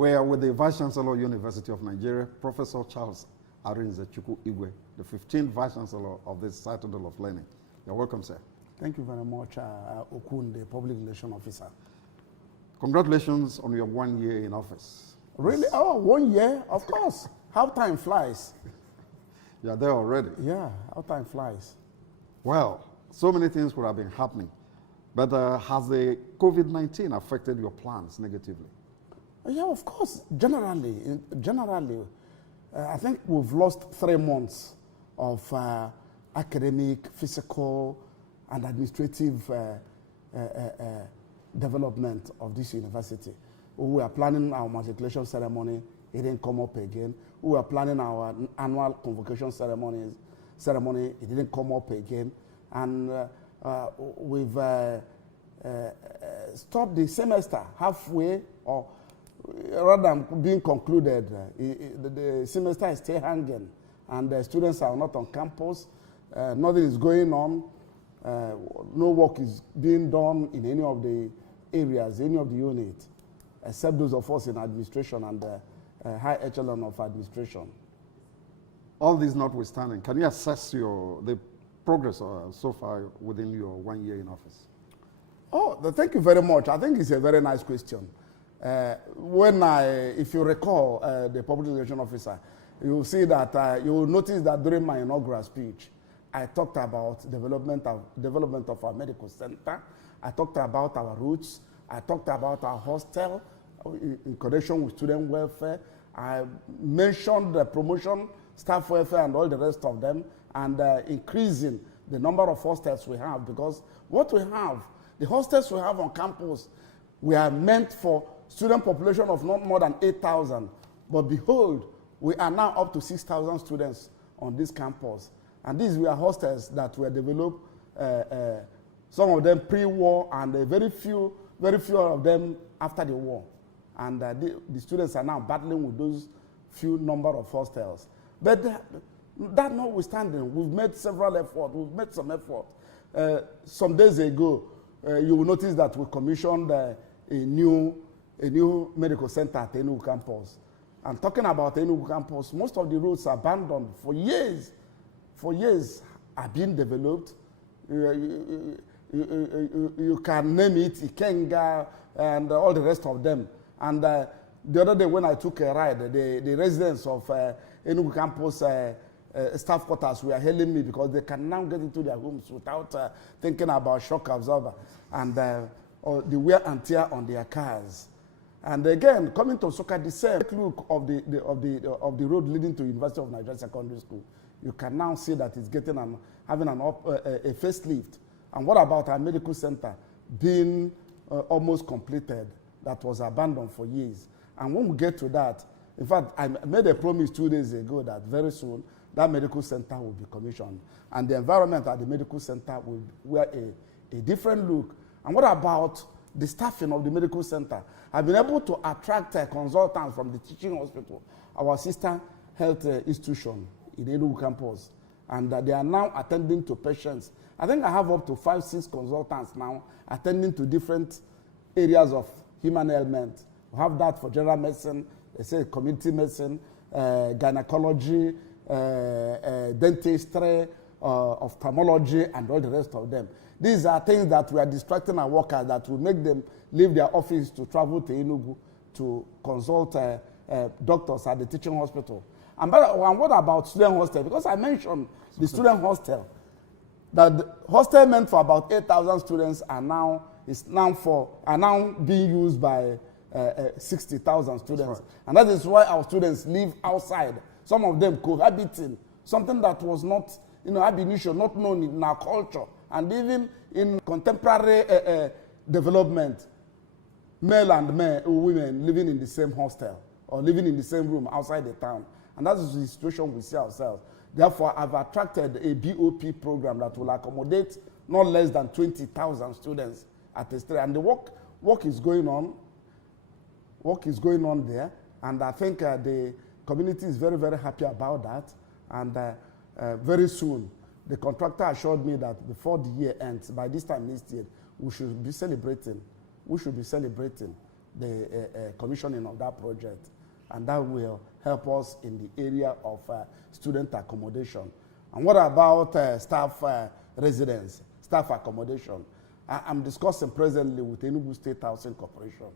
We are with the Vice-Chancellor, University of Nigeria, Professor Charles Igwe, the 15th Vice-Chancellor of this Citadel of Learning. You're welcome, sir. Thank you very much, Okwun, the Public Relations Officer. Congratulations on your 1 year in office. Really? Oh, 1 year? Of course. How time flies. You're there already. Yeah, how time flies. Well, so many things would have been happening. But has the COVID-19 affected your plans negatively? Yeah, of course. Generally, I think we've lost 3 months of academic, physical, and administrative development of this university. We were planning our matriculation ceremony, it didn't come up again. We were planning our annual convocation ceremony, it didn't come up again. And we've stopped the semester halfway, or rather than being concluded. The semester is still hanging, and the students are not on campus. Nothing is going on. No work is being done in any of the areas, any of the units, except those of us in administration and the high echelon of administration. All this notwithstanding, can you assess the progress so far within your 1 year in office? Oh, thank you very much. I think it's a very nice question. If you recall, the public relations officer, you will see that, you will notice that during my inaugural speech, I talked about development of our medical center. I talked about our roots. I talked about our hostel in connection with student welfare. I mentioned the promotion, staff welfare, and all the rest of them, and increasing the number of hostels we have, because what we have, the hostels we have on campus, we are meant for student population of not more than 8,000. But behold, we are now up to 6,000 students on this campus. And these were hostels that were developed, some of them pre-war, and very few of them after the war. And the students are now battling with those few number of hostels. But that notwithstanding, we've made several efforts. We've made some effort. Some days ago, you will notice that we commissioned a new medical center at the Enugu campus. And talking about the Enugu campus, most of the roads are abandoned for years. For years are being developed. You can name it, Ikenga, and all the rest of them. And the other day when I took a ride, the residents of Enugu campus staff quarters were hailing me because they can now get into their homes without thinking about shock absorber and the wear and tear on their cars. And again, coming to Nsukka, the same look of the road leading to University of Nigeria Secondary School, you can now see that it's getting having a facelift. And what about our medical center being almost completed, that was abandoned for years? And when we get to that, in fact, I made a promise 2 days ago that very soon that medical center will be commissioned. And the environment at the medical center will wear a different look. And what about the staffing of the medical center? I've been able to attract consultants from the teaching hospital, our sister health institution in the Enugu campus. And they are now attending to patients. I think I have up to 5-6 consultants now attending to different areas of human ailment. We have that for general medicine, they say community medicine, gynecology, dentistry, ophthalmology, and all the rest of them. These are things that we are distracting our workers, that will make them leave their office to travel to Enugu to consult doctors at the teaching hospital. And what about student hostel? Because I mentioned the student hostel, that the hostel meant for about 8,000 students are now being used by 60,000 students. Right. And that is why our students live outside, some of them cohabiting, something that was not, ab initio, not known in our culture. And even in contemporary development, male and women living in the same hostel or living in the same room outside the town. And that is the situation we see ourselves. Therefore, I've attracted a BOP program that will accommodate not less than 20,000 students at a stage. And the work is going on. Work is going on there. And I think the community is very, very happy about that. And very soon, the contractor assured me that before the year ends, by this time next year, we should be celebrating. We should be celebrating the commissioning of that project. And that will help us in the area of student accommodation. And what about staff residence, staff accommodation? I'm discussing presently with Enugu State Housing Corporation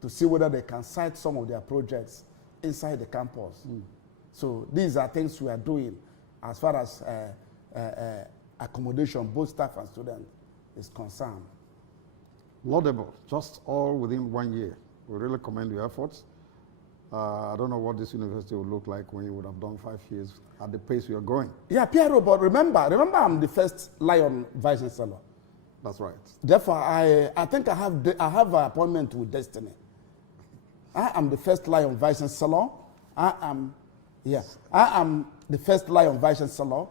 to see whether they can site some of their projects inside the campus. So these are things we are doing as far as accommodation, both staff and students, is concerned. Laudable, just all within 1 year. We really commend your efforts. I don't know what this university would look like when you would have done 5 years at the pace you are going. Yeah, P.R.O, but remember I'm the first Lion Vice-Chancellor. That's right. Therefore, I think I have an appointment with destiny. I am the first Lion Vice-Chancellor. I am the first Lion Vice-Chancellor.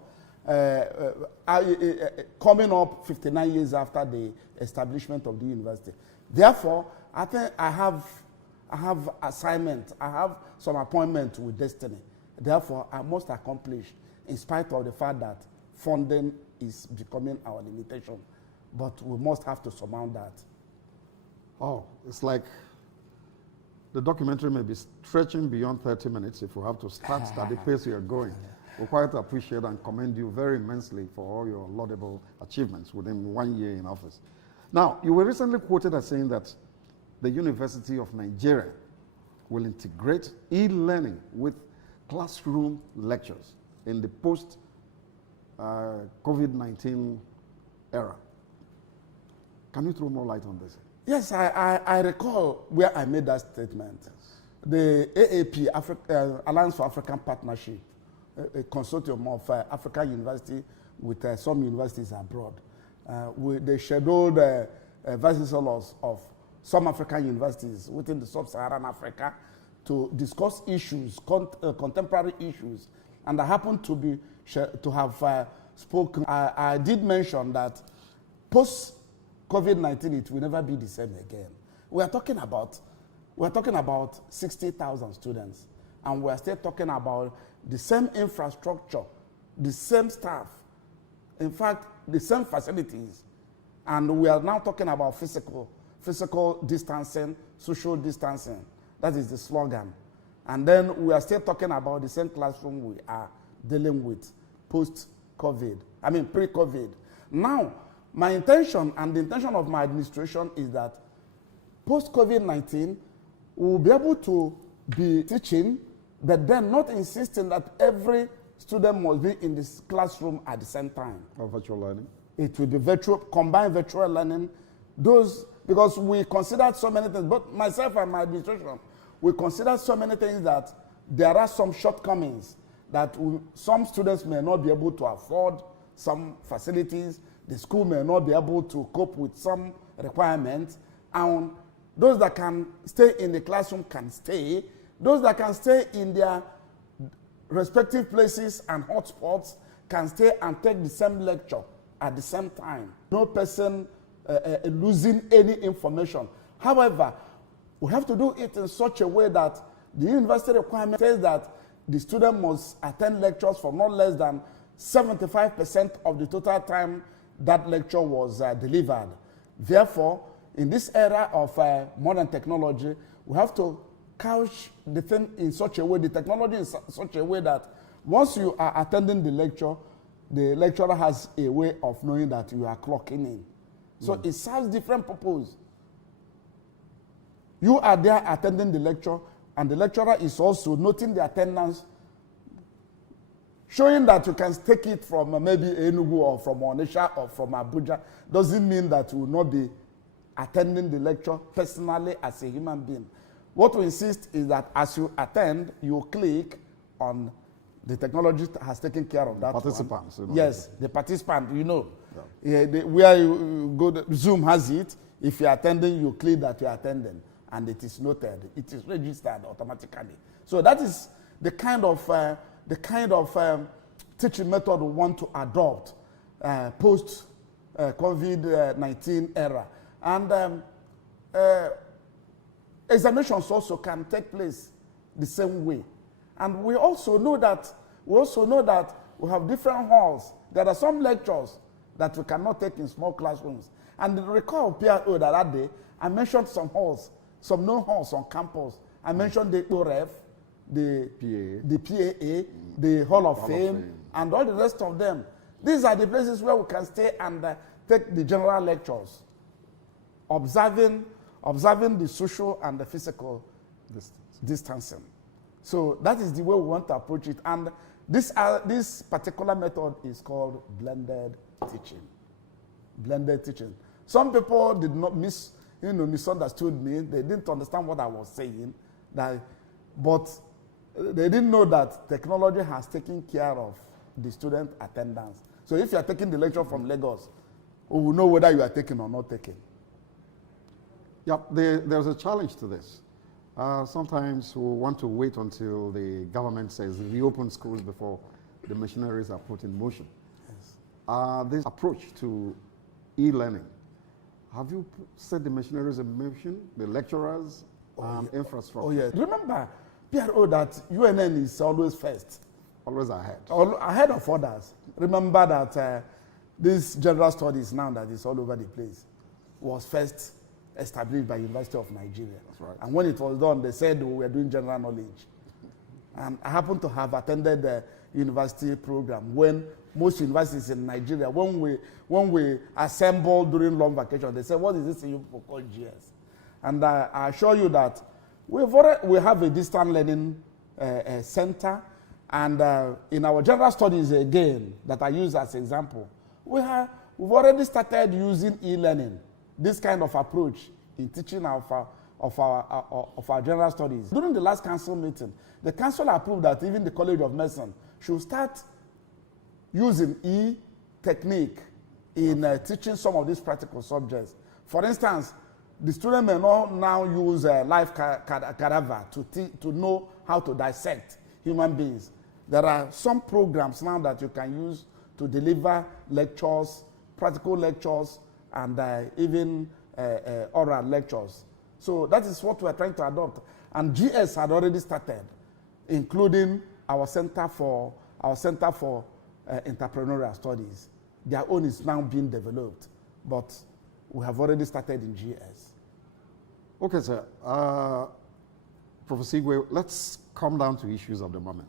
Coming up 59 years after the establishment of the university. Therefore, I think I have assignment, I have some appointment with destiny. Therefore, I must accomplish in spite of the fact that funding is becoming our limitation. But we must have to surmount that. Oh, it's like the documentary may be stretching beyond 30 minutes if we have to start at the pace you are going. We quite appreciate and commend you very immensely for all your laudable achievements within 1 year in office. Now, you were recently quoted as saying that the University of Nigeria will integrate e-learning with classroom lectures in the post-COVID-19 era. Can you throw more light on this? Yes, I recall where I made that statement. Yes. The AAP, Alliance for African Partnership, a consortium of African universities with some universities abroad. They scheduled vice-chancellors of some African universities within the sub-Saharan Africa to discuss issues, contemporary issues. And I happened to have spoken. I did mention that post-COVID-19, it will never be the same again. We're talking about 60,000 students, and we're still talking about the same infrastructure, the same staff, in fact, the same facilities. And we are now talking about physical distancing, social distancing. That is the slogan. And then we are still talking about the same classroom we are dealing with pre-COVID. Now, my intention and the intention of my administration is that post-COVID-19, we will be able to be teaching, but then not insisting that every student must be in this classroom at the same time. Or virtual learning? It will be combined virtual learning. Because we considered so many things, both myself and my administration, we considered so many things that there are some shortcomings that some students may not be able to afford some facilities, the school may not be able to cope with some requirements, and those that can stay in the classroom can stay. Those that can stay in their respective places and hotspots can stay and take the same lecture at the same time. No person losing any information. However, we have to do it in such a way that the university requirement says that the student must attend lectures for not less than 75% of the total time that lecture was delivered. Therefore, in this era of modern technology, we have to couch the thing in such a way, the technology in such a way that once you are attending the lecturer has a way of knowing that you are clocking in. So it serves different purpose. You are there attending the lecture, and the lecturer is also noting the attendance, showing that you can take it from maybe Enugu or from Onitsha or from Abuja. Doesn't mean that you will not be attending the lecture personally as a human being. What we insist is that as you attend, you click on the technology has taken care of that. Participants. You know. Yes, the participant, you know. Yeah. Where you go, Zoom has it. If you're attending, you click that you're attending, and it is noted. It is registered automatically. So that is the kind of teaching method we want to adopt post COVID-19 era. And examinations also can take place the same way. And we also know that we have different halls. There are some lectures that we cannot take in small classrooms. And recall P.R.O. that day, I mentioned some halls some know-hows on campus. I mentioned the OREF, the PAA, the Hall of Fame, and all the rest of them. These are the places where we can stay and take the general lectures, observing the social and the physical distancing. So that is the way we want to approach it. And this particular method is called blended teaching. Blended teaching. Some people did not misunderstood me. They didn't understand what I was saying. But they didn't know that technology has taken care of the student attendance. So if you are taking the lecture from Lagos, we will know whether you are taking or not taking. Yeah, there's a challenge to this. Sometimes we want to wait until the government says reopen schools before the machineries are put in motion. Yes. This approach to e-learning, have you set the machineries in motion, the lecturers and infrastructure? Oh, yes. Remember, P.R.O, that UNN is always first. Always ahead. Ahead of others. Remember that this general studies now that is all over the place was first established by University of Nigeria. That's right. And when it was done, they said we were doing general knowledge. And I happen to have attended the university program when most universities in Nigeria, when we assembled during long vacation, they said, what is this you call GS? And I assure you that we have a distance learning center. And in our general studies again, that I use as example, we've already started using e-learning, this kind of approach in teaching of our general studies. During the last council meeting, the council approved that even the College of Medicine should start using e-technique in teaching some of these practical subjects. For instance, the student may not now use live cadaver to know how to dissect human beings. There are some programs now that you can use to deliver lectures, practical lectures, and even oral lectures. So that is what we are trying to adopt. And GS had already started, including our Center for Entrepreneurial Studies. Their own is now being developed, but we have already started in GS. Okay, sir. Professor Igwe, let's come down to issues of the moment.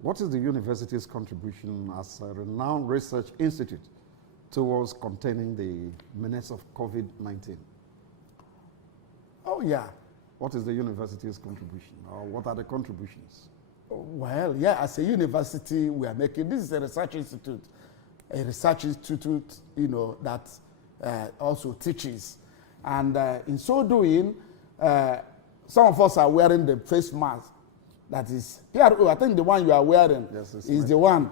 What is the university's contribution as a renowned research institute towards containing the menace of COVID-19? Oh, yeah. What is the university's contribution, or what are the contributions? Well, yeah, as a university, we are making, this is a research institute, that also teaches. And in so doing, some of us are wearing the face mask. That is P.R.O. I think the one you are wearing is the one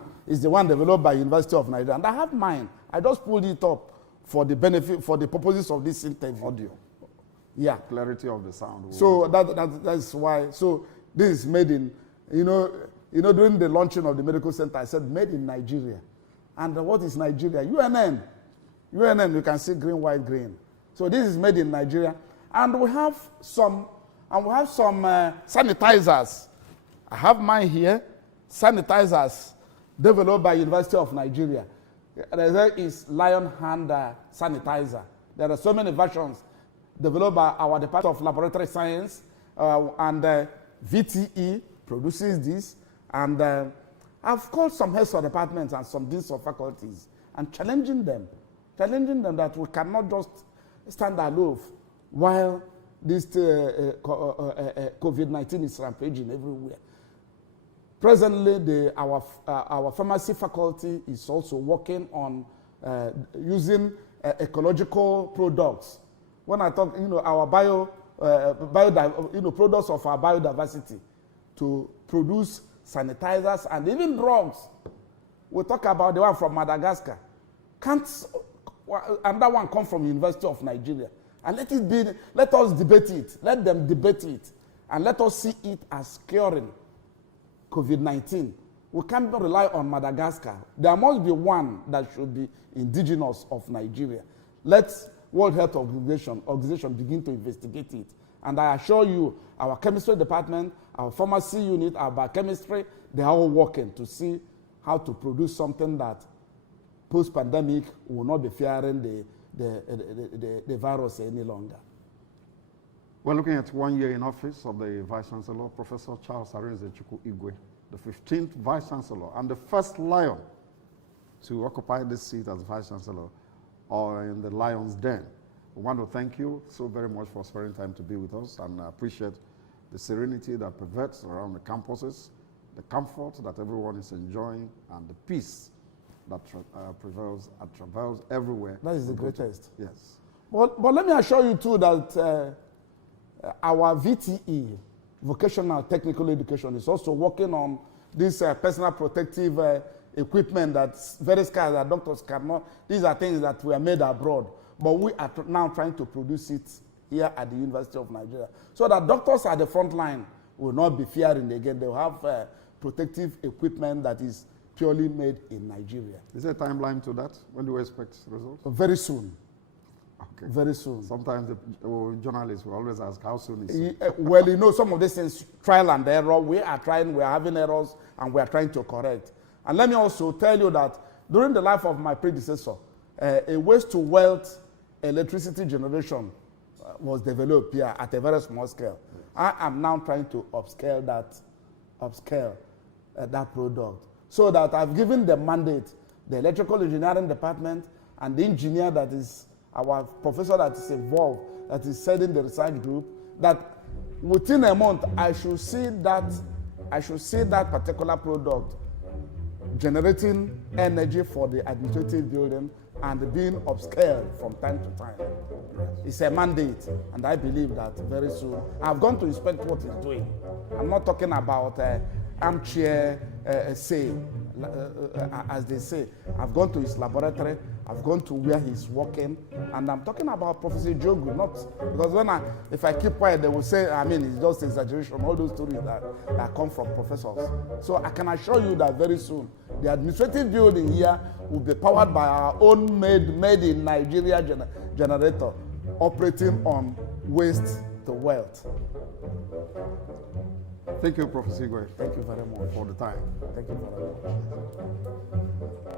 developed by University of Nigeria. And I have mine. I just pulled it up for the benefit, for the purposes of this interview. Audio. Yeah. Clarity of the sound. So that's why. So this is made in, during the launching of the medical center, I said made in Nigeria. And what is Nigeria? UNN. UNN, you can see green, white, green. So this is made in Nigeria. And we have some sanitizers. I have mine here, sanitizers developed by University of Nigeria. There is Lion Hand sanitizer. There are so many versions developed by our Department of Laboratory Science, and VTE produces this. And I've called some heads of departments and some deans of faculties and challenging them that we cannot just stand aloof while this COVID-19 is rampaging everywhere. Presently, our pharmacy faculty is also working on using ecological products. When I talk, our products of our biodiversity to produce sanitizers and even drugs. We talk about the one from Madagascar. And that one come from University of Nigeria. And let us debate it. Let them debate it. And let us see it as curing COVID-19. We can't rely on Madagascar. There must be one that should be indigenous of Nigeria. Let World Health Organization begin to investigate it. And I assure you, our chemistry department, our pharmacy unit, our biochemistry, they are all working to see how to produce something that post-pandemic will not be fearing the virus any longer. We're looking at 1 year in office of the Vice-Chancellor, Professor Charles Arinze-Chukwu Igwe, the 15th Vice-Chancellor and the first Lion to occupy this seat as Vice-Chancellor or in the Lion's Den. We want to thank you so very much for sparing time to be with us, and I appreciate the serenity that pervades around the campuses, the comfort that everyone is enjoying, and the peace that prevails everywhere. That is the greatest. Yes. But let me assure you too that our VTE, Vocational Technical Education, is also working on this personal protective equipment that's very scarce that doctors cannot. These are things that were made abroad, but we are now trying to produce it here at the University of Nigeria, so that doctors at the front line will not be fearing again. They'll have protective equipment that is purely made in Nigeria. Is there a timeline to that? When do we expect results? Very soon. Okay. Very soon. Sometimes the journalists will always ask, how soon is it? Well, you know, some of these things, trial and error. We are trying, we are having errors, and we are trying to correct. And let me also tell you that during the life of my predecessor, a waste-to-wealth electricity generation was developed here at a very small scale. Yes. I am now trying to upscale that product, so that I've given the mandate, the electrical engineering department and the engineer that is our professor that is involved, that is heading the research group, that within a month I should see that particular product generating energy for the administrative building and being upscaled from time to time. It's a mandate, and I believe that very soon. I've gone to inspect what he's doing. I'm not talking about armchair say, as they say. I've gone to his laboratory, I've gone to where he's working, and I'm talking about Professor Jogu, not because if I keep quiet, they will say, I mean, it's just exaggeration, all those stories that come from professors. So I can assure you that very soon, the administrative building here will be powered by our own made in Nigeria generator, operating on waste to wealth. Thank you, Professor Igwe. Thank you very much for the time. Thank you very much.